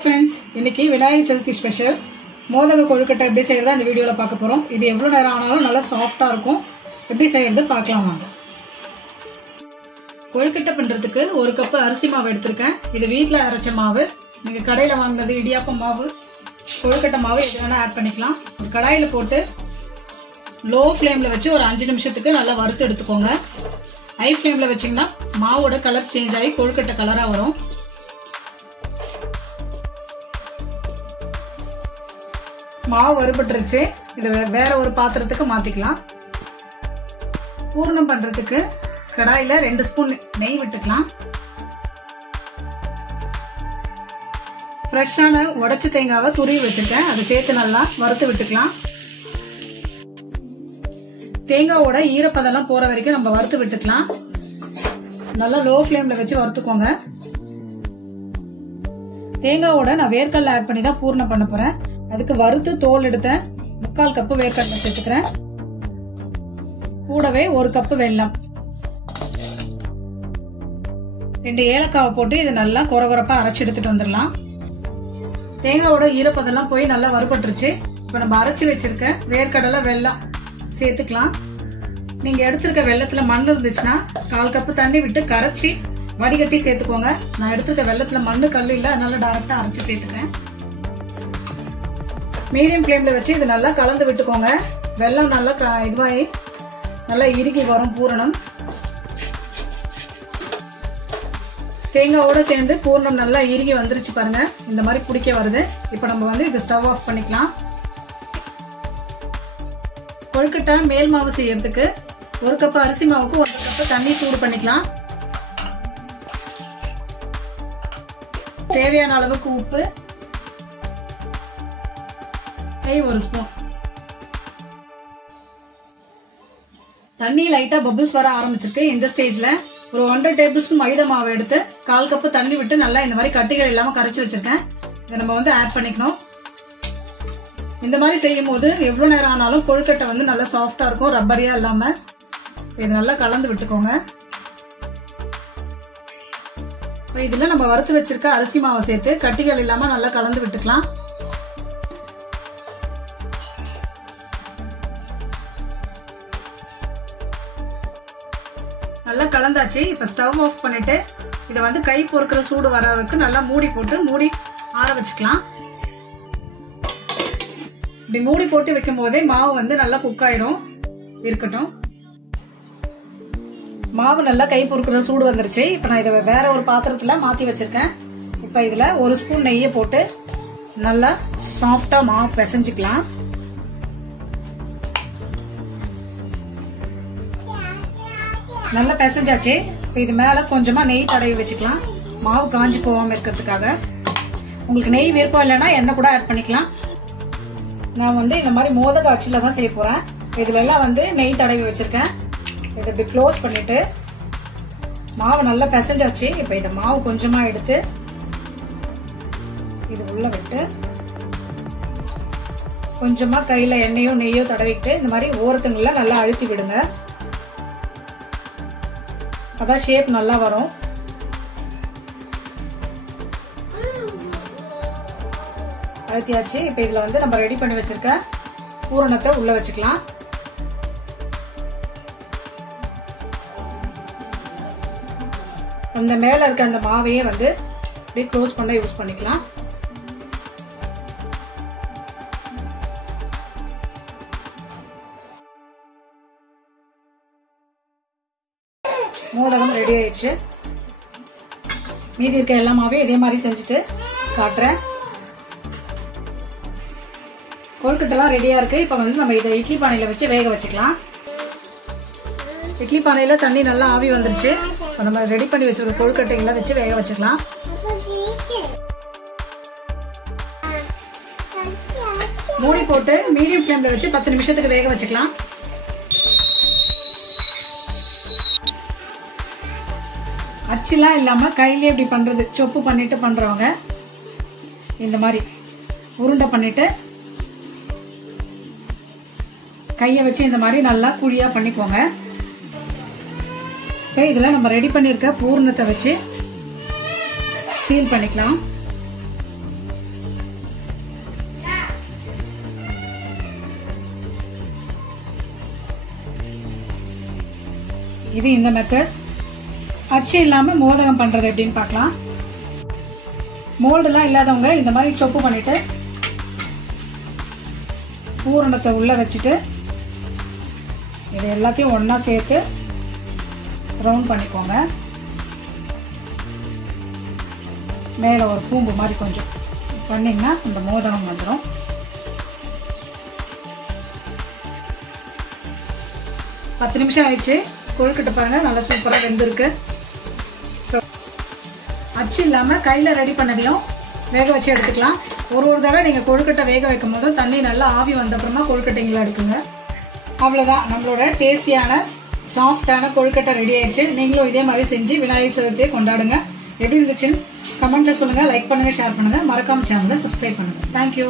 Friends इनकी विनायक चतुर्थी special modak कोलुक्कट्टा எப்படி செய்யறதா இந்த வீடியோல பார்க்க போறோம். இது எவ்வளவு நேரம் ஆனாலும் நல்லா சாஃப்ட்டா இருக்கும். எப்படி செய்யறது பார்க்கலாம் வாங்க. கொழுக்கட்டை பண்றதுக்கு 1 கப் அரிசி மாவு எடுத்துர்க்கேன். இது வீட்ல அரைச்ச மாவு. நீங்க கடையில வாங்குனது இடியாப்பம் மாவு, கொழுக்கட்டை மாவு எது வேணா ஆட் பண்ணிக்கலாம். ஒரு கடாயில போட்டு லோ ஃப்ளேம்ல வச்சு ஒரு 5 நிமிஷத்துக்கு நல்லா வறுத்து எடுத்துக்கோங்க. ஹை ஃப்ளேம்ல வச்சீங்கன்னா மாவோட கலர் சேஞ்ச் ஆகி கொழுக்கட்டை கலரா வரும். மாவு வறுபட்டுருச்சு. இதை வேற ஒரு பாத்திரத்துக்கு மாத்திக்கலாம். பூரணம் பண்றதுக்கு கடாயில 2 ஸ்பூன் நெய் விட்டுக்கலாம். ஃப்ரெஷ்ஷான உடைச்ச தேங்காவை துருவி வச்சிருக்கேன். அதை சேர்த்து நல்லா வறுத்து விட்டுக்கலாம். தேங்காவோட ஈரப்பதெல்லாம் போற வரைக்கும் நம்ம வறுத்து விட்டுக்கலாம். நல்லா லோ ஃப்ளேம்ல வச்சு வறுத்துக்கோங்க. தேங்காவோட நான் வேர்க்கடலை ஆட் பண்ணி தான் பூரணம் பண்ண போறேன். அதுக்கு வறுத்து தோல் எடுத்த 3/4 கப் வேர்க்கடலை சேர்த்துக்கிறேன். கூடவே 1 கப் வெல்லம், 2 ஏலக்காவை போட்டு இது நல்லா கொரகொரப்பா அரைச்சு எடுத்துட்டு வந்துடலாம். தேங்காவோட ஈரப்பதெல்லாம் போய் நல்லா வறுபட்டுருச்சு. இப்போ நம்ம அரைச்சி வச்சிருக்க வேர்க்கடலை வெல்லம் சேர்த்துக்கலாம். நீங்க எடுத்திருக்க வெல்லத்துல மண் இருந்துச்சுன்னா 1/4 கப் தண்ணி விட்டு கரைச்சி வடிகட்டி சேர்த்துக்கோங்க. நான் எடுத்துருக்க வெல்லத்துல மண்ணு கல் இல்ல, அதனால டைரக்டா அரைச்சி சேர்த்துக்கிறேன். மீடியம் ஃப்ளேம்ல வச்சு இது நல்லா கலந்து விட்டுக்கோங்க. வெல்லம் நல்லா இதுவாகி நல்லா இறுகி வரும் பூரணம். தேங்காவோட சேர்ந்து பூரணம் நல்லா இறுகி வந்துருச்சு பாருங்க. இந்த மாதிரி பிடிக்க வருது. இப்போ நம்ம வந்து இது ஸ்டவ் ஆஃப் பண்ணிக்கலாம். கொழுக்கட்டை மேல் மாவு செய்யறதுக்கு 1 கப் அரிசி மாவுக்கு 1 கப் தண்ணி சூடு பண்ணிக்கலாம். தேவையான அளவுக்கு உப்பு, 1 ஸ்பூன் தண்ணி லைட்டா பபிள்ஸ் வர ஆரம்பிச்சிருக்கு. இந்த ஸ்டேஜ்ல ஒரு 1/2 டேபிள் ஸ்பூன் மைதா மாவு எடுத்து 1/4 கப் தண்ணி விட்டு நல்லா இந்த மாதிரி கட்டிகள் இல்லாம கரைச்சி வச்சிருக்கேன். இதை நம்ம வந்து ஆட் பண்ணிக்கணும். இந்த மாதிரி செய்யும் போது எவ்வளவு நேரம் ஆனாலும் கொழுக்கட்டை வந்து நல்லா சாஃப்டா இருக்கும், ரப்பரியா இல்லாம. இது நல்லா கலந்து விட்டுக்கோங்க. இதுல நம்ம வறுத்து வச்சிருக்க அரிசி மாவை சேர்த்து கட்டிகள் இல்லாம நல்லா கலந்து விட்டுக்கலாம். நல்லா கலந்தாச்சு. இப்ப ஸ்டவ் ஆஃப் பண்ணிட்டு இதை வந்து கை பொறுக்கிற சூடு வர வரைக்கும் நல்லா மூடி போட்டு மூடி ஆற வச்சுக்கலாம். இப்படி மூடி போட்டு வைக்கும் போதே மாவு வந்து நல்லா குக் ஆயிரும். இருக்கட்டும். மாவு நல்லா கை பொறுக்கிற சூடு வந்துருச்சு. இப்ப நான் இதை வேற ஒரு பாத்திரத்துல மாத்தி வச்சிருக்கேன். இப்ப இதுல 1 ஸ்பூன் நெய்யை போட்டு நல்லா சாஃப்டா மாவு பிசைஞ்சுக்கலாம். நல்லா பிசைஞ்சாச்சு. இது மேல கொஞ்சமா நெய் தடவி வச்சுக்கலாம், மாவு காஞ்சி போகாம இருக்கிறதுக்காக. உங்களுக்கு நெய் விருப்பம் இல்லைன்னா எண்ணெய் கூட ஆட் பண்ணிக்கலாம். நான் வந்து இந்த மாதிரி மோதக அச்சுல தான் செய்ய போறேன். இதுல எல்லாம் வந்து நெய் தடவி வச்சிருக்கேன். இதை இப்படி க்ளோஸ் பண்ணிட்டு மாவு நல்லா பிசைஞ்சாச்சு. இப்ப இந்த மாவு கொஞ்சமா எடுத்து இது உள்ள விட்டு கொஞ்சமா கையில எண்ணெயோ நெய்யோ தடவிட்டு இந்த மாதிரி ஓரத்துங்கள நல்லா அழுத்தி விடுங்க. அதான் ஷேப் நல்லா வரும். அழுத்தியாச்சு. இப்ப இதுல வந்து நம்ம ரெடி பண்ணி வச்சிருக்க பூரணத்தை உள்ள வச்சுக்கலாம். அந்த மேல இருக்க அந்த மாவையே வந்து அப்படியே க்ளோஸ் பண்ண யூஸ் பண்ணிக்கலாம். மோதகம் ரெடி ஆயிடுச்சு. மீதி இருக்க எல்லா மாவையும் இதே மாதிரி செஞ்சுட்டு காட்டுறேன். கொழுக்கட்டெல்லாம் ரெடியா இருக்கு. இப்ப வந்து நம்ம இதை இட்லி பானையில வச்சு வேக வச்சுக்கலாம். இட்லி பானையில தண்ணி நல்லா ஆவி வந்துருச்சு. நம்ம ரெடி பண்ணி வச்சிருக்க கொழுக்கட்டைகளை வச்சு வேக வச்சுக்கலாம். மூடி போட்டு மீடியம் ஃப்ளேம்ல வச்சு 10 நிமிஷத்துக்கு வேக வச்சுக்கலாம். அச்சுலாம் இல்லாம கையிலே இப்படி பண்றது, சொப்பு பண்ணிட்டு பண்றவங்க இந்த மாதிரி உருண்டை பண்ணிட்டு கையை வச்சு இந்த மாதிரி நல்லா குழியா பண்ணிக்கோங்க. இதுல நம்ம ரெடி பண்ணிருக்க பூரணத்தை வச்சு சீல் பண்ணிக்கலாம். இது இந்த மெத்தட். அச்சு இல்லாம மோதகம் பண்றது எப்படின்னு பார்க்கலாம். மோல்டுலாம் இல்லாதவங்க இந்த மாதிரி சொப்பு பண்ணிட்டு பூரணத்தை உள்ள வச்சுட்டு இது எல்லாத்தையும் ஒண்ணா சேர்த்து ரவுண்ட் பண்ணிக்கோங்க. மேல ஒரு பூம்பு மாதிரி கொஞ்சம் பண்ணீங்கன்னா இந்த மோதகம் வந்துடும். பத்து நிமிஷம் ஆயிடுச்சு. கொழுக்கட்டை பாருங்க நல்லா சூப்பரா வெந்திருக்கு. அச்சு இல்லாம கையில ரெடி பண்ணதையும் வேக வச்சு எடுத்துக்கலாம். ஒரு தடவை நீங்க கொழுக்கட்டை வேக வைக்கும் போது தண்ணி நல்லா ஆவி வந்த அப்புறமா கொழுக்கட்டைங்களை எடுக்குங்க. அவ்வளவுதான், நம்மளோட டேஸ்டியான சாஃப்டான கொழுக்கட்டை ரெடி ஆயிடுச்சு. நீங்களும் இதே மாதிரி செஞ்சு விநாயகர் சதுர்த்தியை கொண்டாடுங்க. எப்படி இருந்துச்சுன்னு கமெண்ட்ல சொல்லுங்க. லைக் பண்ணுங்க, ஷேர் பண்ணுங்க, மறக்காம சேனலை சப்ஸ்கிரைப் பண்ணுங்க. தேங்க்யூ.